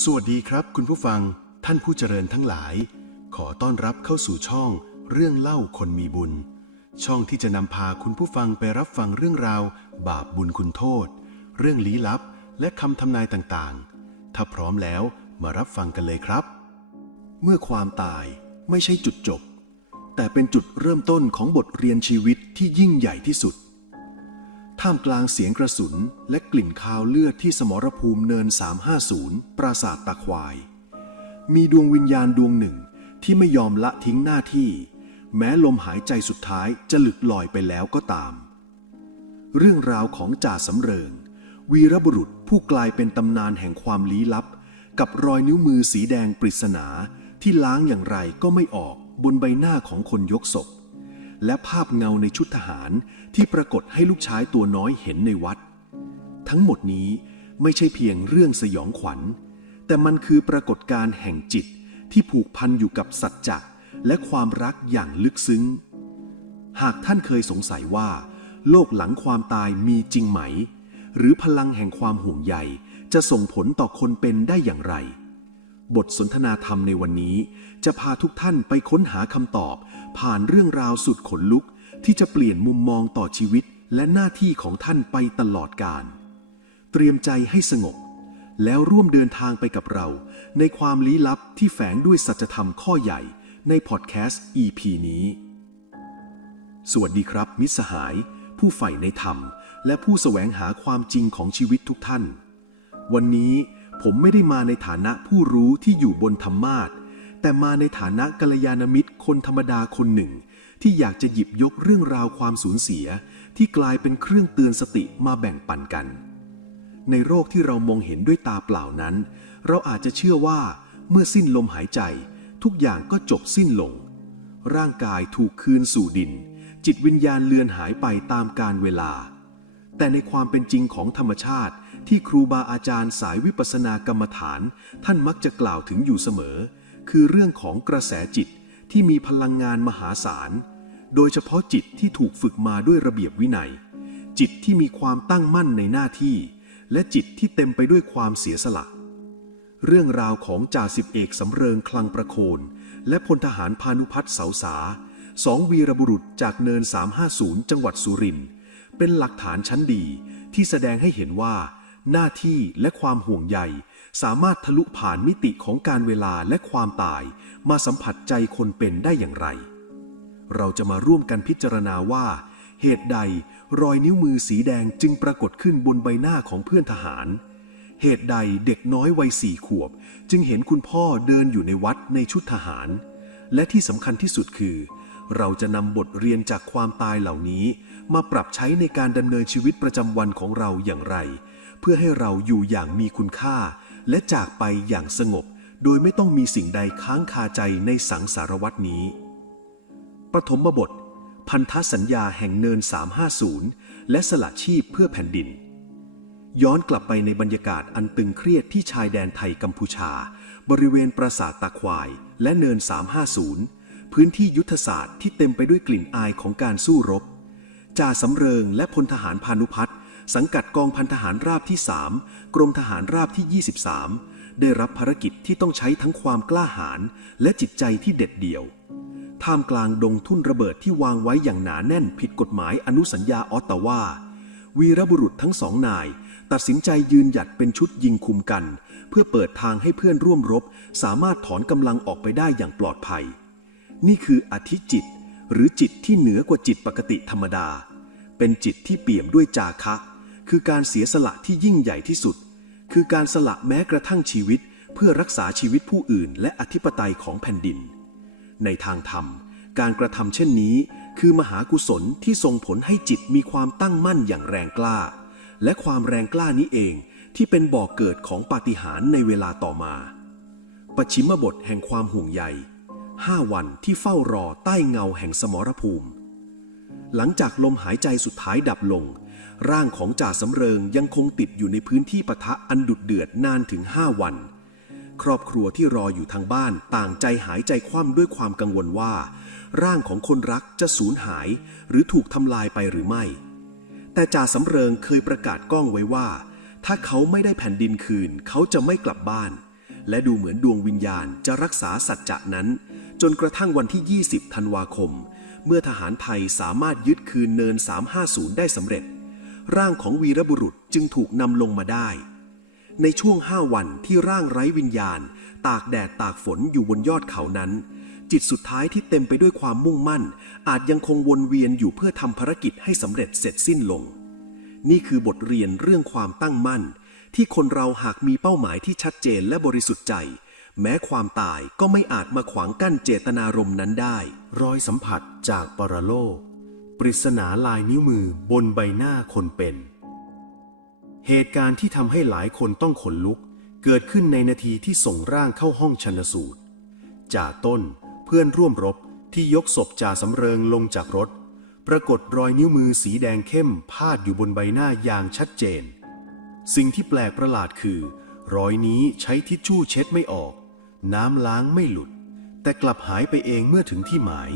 สวัสดีครับ คุณผู้ฟังท่านผู้เจริญทั้งหลาย ขอต้อนรับเข้าสู่ช่อง เรื่องเล่าคนมีบุญ ช่องที่จะนำพาคุณผู้ฟังไปรับฟังเรื่องราว บาปบุญคุณโทษ เรื่องลี้ลับ และคำทำนายต่างๆ ถ้าพร้อมแล้วมารับฟังกันเลยครับ เมื่อความตายไม่ใช่จุดจบ แต่เป็นจุดเริ่มต้นของบทเรียนชีวิตที่ยิ่งใหญ่ที่สุด ท่ามกลางเสียงกระสุนและกลิ่นคาวเลือดที่สมรภูมิเนิน 350 ปราสาทตะควาย มีดวงวิญญาณดวงหนึ่งที่ไม่ยอมละทิ้งหน้าที่ แม้ลมหายใจสุดท้ายจะหลุดลอยไปแล้วก็ตาม เรื่องราวของจ่าสำเริง วีรบุรุษผู้กลายเป็นตำนานแห่งความลี้ลับ กับรอยนิ้วมือสีแดงปริศนาที่ล้างอย่างไรก็ไม่ออกบนใบหน้าของคนยกศพ และภาพเงาในชุดทหารที่ปรากฏให้ลูกชายตัวน้อยเห็นในวัด ทั้งหมดนี้ไม่ใช่เพียงเรื่องสยองขวัญ แต่มันคือปรากฏการณ์แห่งจิตที่ผูกพันอยู่กับสัจจะและความรักอย่างลึกซึ้ง หากท่านเคยสงสัยว่า โลกหลังความตายมีจริงไหม หรือพลังแห่งความห่วงใยจะส่งผลต่อคนเป็นได้อย่างไร บทสนทนาธรรมในวันนี้ จะพาทุกท่านไปค้นหาคำตอบ ผ่านเรื่องราวสุดขนลุก ที่จะเปลี่ยนมุมมองต่อชีวิตและหน้าที่ของท่านไปตลอดกาลเตรียมใจให้สงบ แล้วร่วมเดินทางไปกับเรา ในความลี้ลับที่แฝงด้วยสัจธรรมข้อใหญ่ในพอดแคสต์ EP นี้ สวัสดีครับ มิสหาย ผู้ใฝ่ในธรรม และผู้แสวงหาความจริงของชีวิตทุกท่าน วันนี้ ผมไม่ได้มาในฐานะผู้รู้ที่อยู่บนธรรมาทแต่มาในฐานะกัลยาณมิตรคนธรรมดาคนหนึ่ง ที่อยากจะหยิบยกเรื่องราวความสูญเสีย ที่กลายเป็นเครื่องเตือนสติมาแบ่งปันกัน ในโรคที่เรามองเห็นด้วยตาเปล่านั้น เราอาจจะเชื่อว่า เมื่อสิ้นลมหายใจ ทุกอย่างก็จบสิ้นลง ร่างกายถูกคืนสู่ดิน จิตวิญญาณเลือนหายไปตามกาลเวลา แต่ในความเป็นจริงของธรรมชาติ ที่ครูบาอาจารย์สายวิปัสสนากรรมฐาน ท่านมักจะกล่าวถึงอยู่เสมอ คือเรื่องของกระแสจิตที่มีพลังงานมหาศาล โดยเฉพาะจิตที่ถูกฝึกมาด้วยระเบียบวินัย จิตที่มีความตั้งมั่นในหน้าที่ และจิตที่เต็มไปด้วยความเสียสละ เรื่องราวของจ่าสิบเอกสำเริงคลังประโคน และพลทหารพานุพัฒน์เสาสาสองวีรบุรุษจากเนิน 350 จังหวัดสุรินทร์เป็นหลักฐานชั้นดีที่แสดงให้เห็นว่า หน้าที่และความห่วงใย สามารถทะลุผ่านมิติของการเวลาและความตาย มาสัมผัสใจคนเป็นได้อย่างไร เราจะมาร่วมกันพิจารณาว่า เหตุใดรอยนิ้วมือสีแดงจึงปรากฏขึ้นบนใบหน้าของเพื่อนทหาร เหตุใดเด็กน้อยวัยสี่ขวบ จึงเห็นคุณพ่อเดินอยู่ในวัดในชุดทหาร และที่สำคัญที่สุดคือ เราจะนำบทเรียนจากความตายเหล่านี้ มาปรับใช้ในการดำเนินชีวิตประจำวันของเราอย่างไร เพื่อให้เราอยู่อย่างมีคุณค่า และจากไปอย่างสงบ โดยไม่ต้องมีสิ่งใดค้างคาใจในสังสารวัตนี้ปฐมบท พันธสัญญาแห่งเนิน 350 และสละชีพเพื่อแผ่นดิน ย้อนกลับไปในบรรยากาศอันตึงเครียดที่ชายแดนไทยกัมพูชา บริเวณปราสาทตาควายและเนิน 350 พื้นที่ยุทธศาสตร์ที่เต็มไปด้วยกลิ่นอายของการสู้รบจ่าสำเริงและพลทหารพานุพัฒน์ สังกัดกองพันทหารราบที่ 3 กรมทหารราบที่ 23 ได้รับภารกิจที่ต้องใช้ทั้งความกล้าหาญและจิตใจที่เด็ดเดี่ยว ท่ามกลางดงทุ่นระเบิดที่วางไว้อย่างหนาแน่นผิดกฎหมายอนุสัญญาออตตาวา วีรบุรุษทั้งสองนาย ตัดสินใจยืนหยัดเป็นชุดยิงคุมกัน เพื่อเปิดทางให้เพื่อนร่วมรบ สามารถถอนกำลังออกไปได้อย่างปลอดภัย นี่คืออธิจิต หรือจิตที่เหนือกว่าจิตปกติธรรมดา เป็นจิตที่เปี่ยมด้วยจาคะ คือการเสียสละที่ยิ่งใหญ่ที่สุด คือการสละแม้กระทั่งชีวิต เพื่อรักษาชีวิตผู้อื่น และอธิปไตยของแผ่นดิน ในทางธรรม การกระทำเช่นนี้ คือมหากุศลที่ส่งผลให้จิตมีความตั้งมั่นอย่างแรงกล้า และความแรงกล้านี้เองที่เป็นบ่อกเกิดของปาฏิหาริย์ในเวลาต่อมา ปัจฉิมบทแห่งความห่วงใยห้าวันที่เฝ้ารอใต้เงาแห่งสมรภูมิ หลังจากลมหายใจสุดท้ายดับลง ร่างของจ่าสำเริงยังคงติดอยู่ในพื้นที่ปะทะอันดุดเดือดนานถึงห้าวัน ครอบครัวที่รออยู่ทางบ้านต่างใจหายใจคว่ำด้วยความกังวลว่า ร่างของคนรักจะสูญหายหรือถูกทำลายไปหรือไม่ แต่จ่าสำเริงเคยประกาศก้องไว้ว่า ถ้าเขาไม่ได้แผ่นดินคืนเขาจะไม่กลับบ้าน และดูเหมือนดวงวิญญาณจะรักษาสัจจะนั้น จนกระทั่งวันที่ 20 ธันวาคม เมื่อทหารไทยสามารถยึดคืนเนิน 350 ได้สำเร็จ ร่างของวีรบุรุษจึงถูกนำลงมาได้ ในช่วงห้าวันที่ร่างไร้วิญญาณ ตากแดดตากฝนอยู่บนยอดเขานั้น จิตสุดท้ายที่เต็มไปด้วยความมุ่งมั่น อาจยังคงวนเวียนอยู่เพื่อทำภารกิจให้สำเร็จเสร็จสิ้นลง นี่คือบทเรียนเรื่องความตั้งมั่น ที่คนเราหากมีเป้าหมายที่ชัดเจนและบริสุทธิ์ใจแม้ความตายก็ไม่อาจมาขวางกั้นเจตนารมณ์นั้นได้ รอยสัมผัสจากปรโลก ปริศนาลายนิ้วมือบนใบหน้าคนเป็น เหตุการณ์ที่ทำให้หลายคนต้องขนลุก เกิดขึ้นในนาทีที่ส่งร่างเข้าห้องชันสูตรจ่าต้นเพื่อนร่วมรบที่ยกศพจ่าสำเริงลงจากรถ ปรากฏรอยนิ้วมือสีแดงเข้มพาดอยู่บนใบหน้าอย่างชัดเจน สิ่งที่แปลกประหลาดคือ รอยนี้ใช้ทิชชู่เช็ดไม่ออก น้ำล้างไม่หลุด แต่กลับหายไปเองเมื่อถึงที่หมาย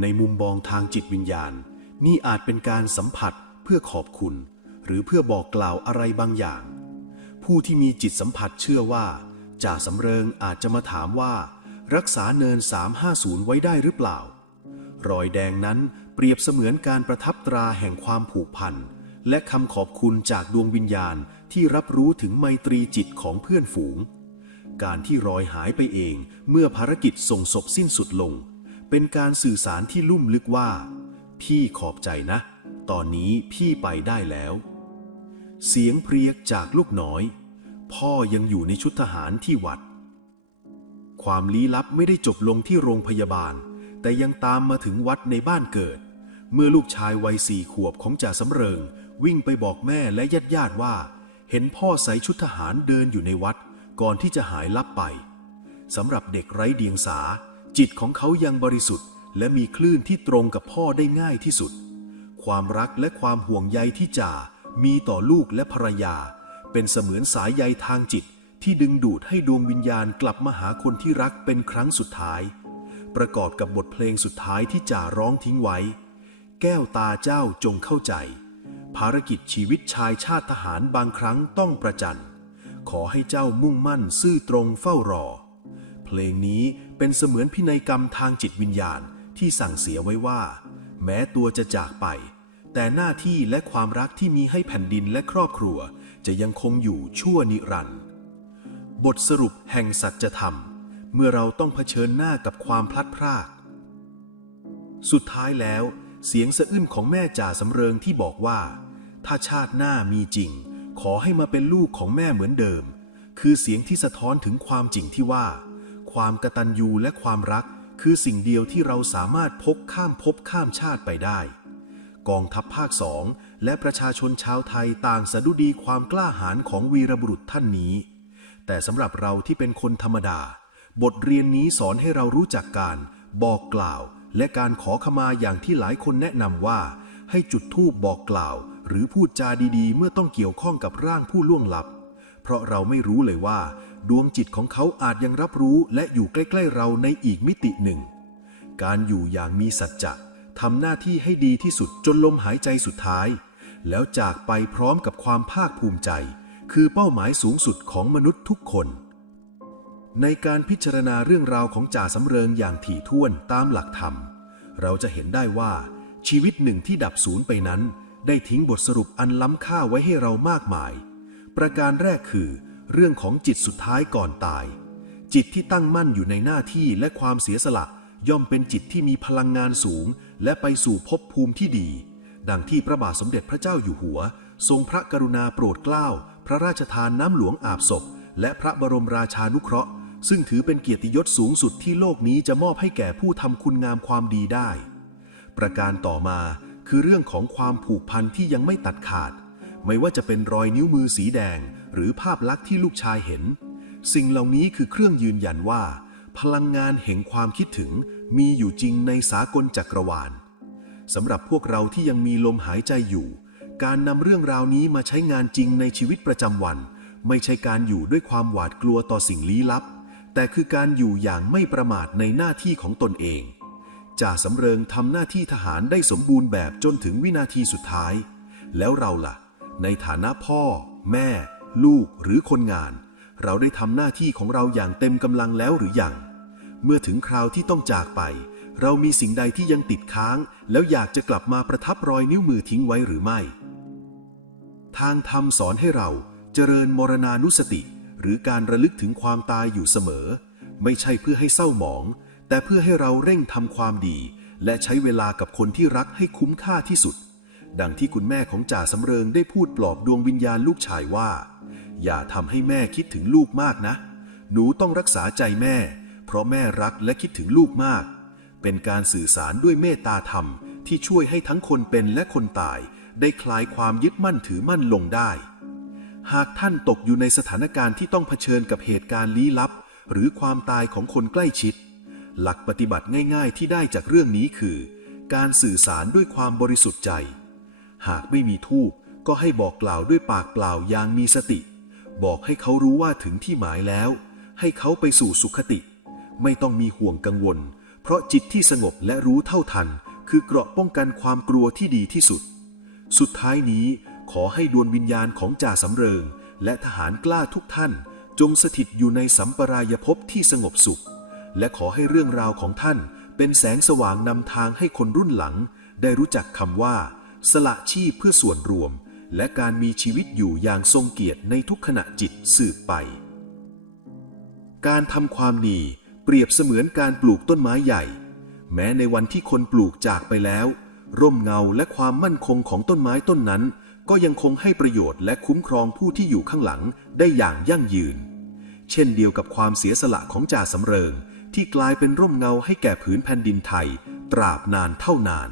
ในมุมมองทางจิตวิญญาณ นี่อาจเป็นการสัมผัสเพื่อขอบคุณ หรือเพื่อบอกกล่าวอะไรบางอย่าง ผู้ที่มีจิตสัมผัสเชื่อว่าจ่าสำเริงอาจจะมาถามว่า รักษาเนิน 350 ไว้ได้หรือเปล่า รอยแดงนั้นเปรียบเสมือนการประทับตราแห่งความผูกพันและคำขอบคุณจากดวงวิญญาณที่รับรู้ถึงไมตรีจิตของเพื่อนฝูง การที่รอยหายไปเองเมื่อภารกิจส่งศพสิ้นสุดลง เป็นการสื่อสารที่ลุ่มลึกว่า พี่ขอบใจนะ ตอนนี้พี่ไปได้แล้ว เสียงเพรียกจากลูกน้อย พ่อยังอยู่ในชุดทหารที่วัด ความลี้ลับไม่ได้จบลงที่โรงพยาบาล แต่ยังตามมาถึงวัดในบ้านเกิด เมื่อลูกชายวัยสี่ขวบของจ่าสำเริง วิ่งไปบอกแม่และญาติญาติๆว่า เห็นพ่อใส่ชุดทหารเดินอยู่ในวัด ก่อนที่จะหายลับไปสำหรับเด็กไร้เดียงสา จิตของเขายังบริสุทธิ์ และมีคลื่นที่ตรงกับพ่อได้ง่ายที่สุด ความรักและความห่วงใยที่จ่ามีต่อลูกและภรรยา เป็นเสมือนสายใยทางจิตที่ดึงดูดให้ดวงวิญญาณกลับมาหาคนที่รักเป็นครั้งสุดท้าย ประกอบกับบทเพลงสุดท้ายที่จ่าร้องทิ้งไว้ แก้วตาเจ้าจงเข้าใจ ภารกิจชีวิตชายชาติทหารบางครั้งต้องประจันขอให้เจ้ามุ่งมั่นซื่อตรงเฝ้ารอ เพลงนี้ เป็นเสมือนพินัยกรรมทางจิตวิญญาณที่สั่งเสียไว้ว่า แม้ตัวจะจากไป แต่หน้าที่และความรักที่มีให้แผ่นดินและครอบครัว จะยังคงอยู่ชั่วนิรันดร์บทสรุปแห่งสัจธรรม เมื่อเราต้องเผชิญหน้ากับความพลัดพราก สุดท้ายแล้ว เสียงสะอื้นของแม่จ่าสำเริงที่บอกว่า ถ้าชาติหน้ามีจริง ขอให้มาเป็นลูกของแม่เหมือนเดิม คือเสียงที่สะท้อนถึงความจริงที่ว่า ความกตัญญูและความรัก คือสิ่งเดียวที่เราสามารถพกข้ามภพข้ามชาติไปได้ กองทัพภาคสองและประชาชนชาวไทยต่างสะดุดีความกล้าหาญของวีรบุรุษท่านนี้ แต่สำหรับเราที่เป็นคนธรรมดา บทเรียนนี้สอนให้เรารู้จักการ บอกกล่าว และการขอขมาอย่างที่หลายคนแนะนำว่า ให้จุดธูปบอกกล่าว หรือพูดจาดีๆ เมื่อต้องเกี่ยวข้องกับร่างผู้ล่วงลับ เพราะเราไม่รู้เลยว่า ดวงจิตของเขาอาจยังรับรู้และอยู่ใกล้ ๆ เราในอีกมิติหนึ่ง การอยู่อย่างมีสัจจะทำหน้าที่ให้ดีที่สุดจนลมหายใจสุดท้าย แล้วจากไปพร้อมกับความภาคภูมิใจ คือเป้าหมายสูงสุดของมนุษย์ทุกคน ในการพิจารณาเรื่องราวของจ่าสำเริงอย่างถี่ถ้วนตามหลักธรรม เราจะเห็นได้ว่า ชีวิตหนึ่งที่ดับสูญไปนั้น ได้ทิ้งบทสรุปอันล้ำค่าไว้ให้เรามากมาย ประการแรกคือ เรื่องของจิตสุดท้ายก่อนตาย จิตที่ตั้งมั่นอยู่ในหน้าที่และความเสียสละ ย่อมเป็นจิตที่มีพลังงานสูง และไปสู่ภพภูมิที่ดี ดังที่พระบาทสมเด็จพระเจ้าอยู่หัว ทรงพระกรุณาโปรดเกล้า พระราชทานน้ำหลวงอาบศพ และพระบรมราชานุเคราะห์ ซึ่งถือเป็นเกียรติยศสูงสุดที่โลกนี้จะมอบให้แก่ผู้ทำคุณงามความดีได้ ประการต่อมาคือเรื่องของความผูกพันที่ยังไม่ตัดขาด ไม่ว่าจะเป็นรอยนิ้วมือสีแดง หรือภาพลักษณ์ที่ลูกชายเห็น สิ่งเหล่านี้คือเครื่องยืนยันว่า พลังงานแห่งความคิดถึงมีอยู่จริงในสากลจักรวาลสำหรับพวกเราที่ยังมีลมหายใจอยู่ การนำเรื่องราวนี้มาใช้งานจริงในชีวิตประจำวัน ไม่ใช่การอยู่ด้วยความหวาดกลัวต่อสิ่งลี้ลับ แต่คือการอยู่อย่างไม่ประมาทในหน้าที่ของตนเองจ่าสำเริงทำหน้าที่ทหารได้สมบูรณ์แบบจนถึงวินาทีสุดท้าย แล้วเราล่ะ ในฐานะพ่อ แม่ ลูกหรือคนงาน เราได้ทำหน้าที่ของเราอย่างเต็มกำลังแล้วหรือยัง เมื่อถึงคราวที่ต้องจากไป เรามีสิ่งใดที่ยังติดค้าง แล้วอยากจะกลับมาประทับรอยนิ้วมือทิ้งไว้หรือไม่ ทางธรรมสอนให้เราเจริญมรณานุสติ หรือการระลึกถึงความตายอยู่เสมอ ไม่ใช่เพื่อให้เศร้าหมอง แต่เพื่อให้เราเร่งทำความดี และใช้เวลากับคนที่รักให้คุ้มค่าที่สุดดังที่คุณแม่ของจ่าสำเริงได้พูดปลอบดวงวิญญาณลูกชายว่า อย่าทำให้แม่คิดถึงลูกมากนะ หนูต้องรักษาใจแม่ เพราะแม่รักและคิดถึงลูกมาก เป็นการสื่อสารด้วยเมตตาธรรม ที่ช่วยให้ทั้งคนเป็นและคนตาย ได้คลายความยึดมั่นถือมั่นลงได้ หากท่านตกอยู่ในสถานการณ์ที่ต้องเผชิญกับเหตุการณ์ลี้ลับ หรือความตายของคนใกล้ชิด หลักปฏิบัติง่าย ๆ ที่ได้จากเรื่องนี้คือ การสื่อสารด้วยความบริสุทธิ์ใจ หากไม่มีทูปก็ให้บอกกล่าวด้วยปากเปล่าอย่างมีสติ บอกให้เขารู้ว่าถึงที่หมายแล้ว ให้เขาไปสู่สุขติ ไม่ต้องมีห่วงกังวล เพราะจิตที่สงบและรู้เท่าทัน คือเกราะป้องกันความกลัวที่ดีที่สุด สุดท้ายนี้ขอให้ดวงวิญญาณของจ่าสำเริง และทหารกล้าทุกท่าน จงสถิตอยู่ในสัมปรายภพที่สงบสุข และขอให้เรื่องราวของท่าน เป็นแสงสว่างนำทางให้คนรุ่นหลัง ได้รู้จักคำว่า สละชีพเพื่อส่วนรวม และการมีชีวิตอยู่อย่างทรงเกียรติในทุกขณะจิตสืบไป การทำความดีเปรียบเสมือนการปลูกต้นไม้ใหญ่ แม้ในวันที่คนปลูกจากไปแล้ว ร่มเงาและความมั่นคงของต้นไม้ต้นนั้น ก็ยังคงให้ประโยชน์และคุ้มครองผู้ที่อยู่ข้างหลังได้อย่างยั่งยืน เช่นเดียวกับความเสียสละของจ่าสำเริง ที่กลายเป็นร่มเงาให้แก่ผืนแผ่นดินไทย ตราบนานเท่านาน